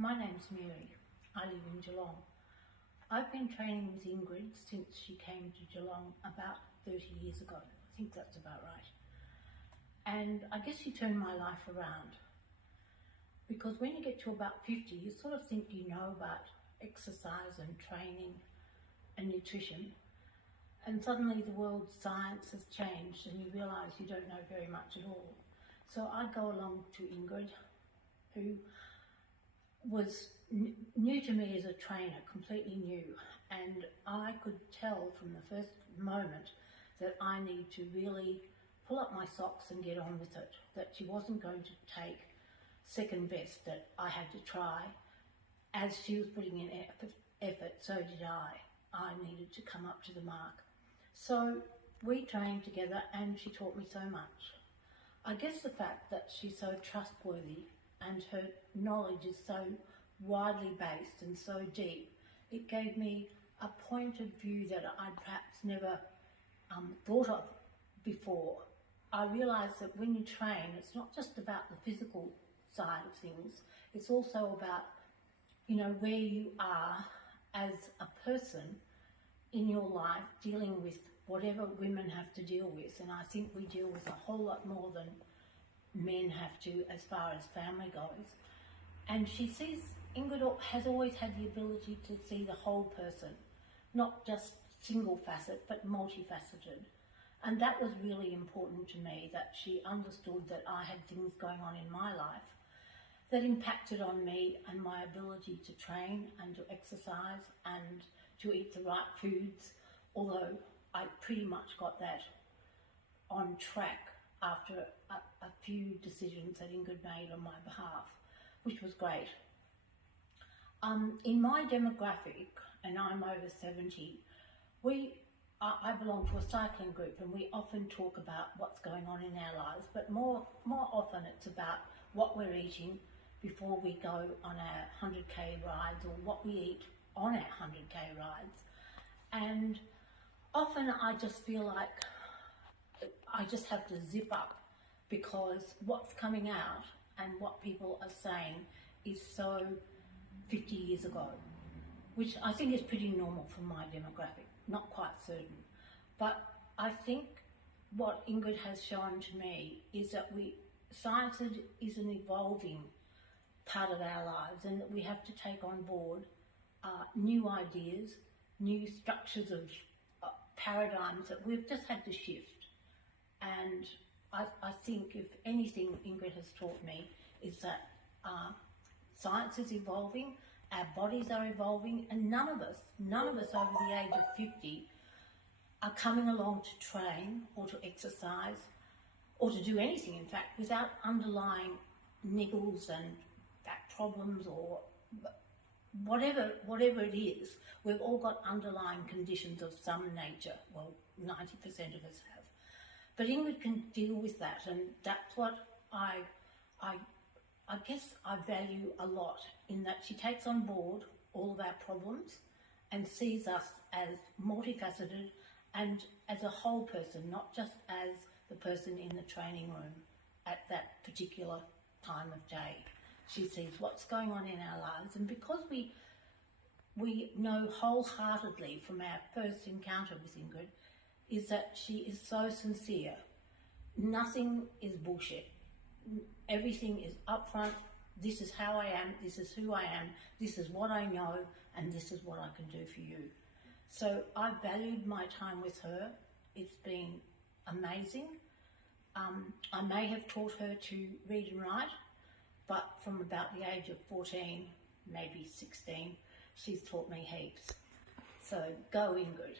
My name's Meri. I live in Geelong. I've been training with Ingrid since she came to Geelong about 30 years ago. I think that's about right. And I guess she turned my life around. Because when you get to about 50, you sort of think you know about exercise and training and nutrition. And suddenly the world's science has changed and you realise you don't know very much at all. So I go along to Ingrid, who was new to me as a trainer, completely new, and I could tell from the first moment that I need to really pull up my socks and get on with it, that she wasn't going to take second best, that I had to try. As she was putting in effort, so did I. I needed to come up to the mark. So we trained together and she taught me so much. I guess the fact that she's so trustworthy and her knowledge is so widely based and so deep, it gave me a point of view that I'd perhaps never thought of before. I realised that when you train, it's not just about the physical side of things, it's also about, you know, where you are as a person in your life dealing with whatever women have to deal with. And I think we deal with a whole lot more than men have to as far as family goes. And Ingrid has always had the ability to see the whole person, not just single facet, but multifaceted. And that was really important to me, that she understood that I had things going on in my life that impacted on me and my ability to train and to exercise and to eat the right foods, although I pretty much got that on track after a few decisions that Ingrid made on my behalf, which was great. In my demographic, and I'm over 70, I belong to a cycling group and we often talk about what's going on in our lives, but more often it's about what we're eating before we go on our 100k rides, or what we eat on our 100k rides. And often I just feel like I just have to zip up, because what's coming out and what people are saying is so 50 years ago, which I think is pretty normal for my demographic, not quite certain. But I think what Ingrid has shown to me is that science is an evolving part of our lives, and that we have to take on board new ideas, new structures of paradigms that we've just had to shift. And I think if anything Ingrid has taught me is that science is evolving, our bodies are evolving, and none of us over the age of 50 are coming along to train or to exercise or to do anything, in fact, without underlying niggles and back problems or whatever it is. We've all got underlying conditions of some nature. Well, 90% of us have. But Ingrid can deal with that, and that's what I guess I value a lot, in that she takes on board all of our problems and sees us as multifaceted and as a whole person, not just as the person in the training room at that particular time of day. She sees what's going on in our lives, and because we know wholeheartedly from our first encounter with Ingrid is that she is so sincere. Nothing is bullshit. Everything is upfront. This is how I am, this is who I am, this is what I know, and this is what I can do for you. So I valued my time with her. It's been amazing. I may have taught her to read and write, but from about the age of 14, maybe 16, she's taught me heaps. So go Ingrid.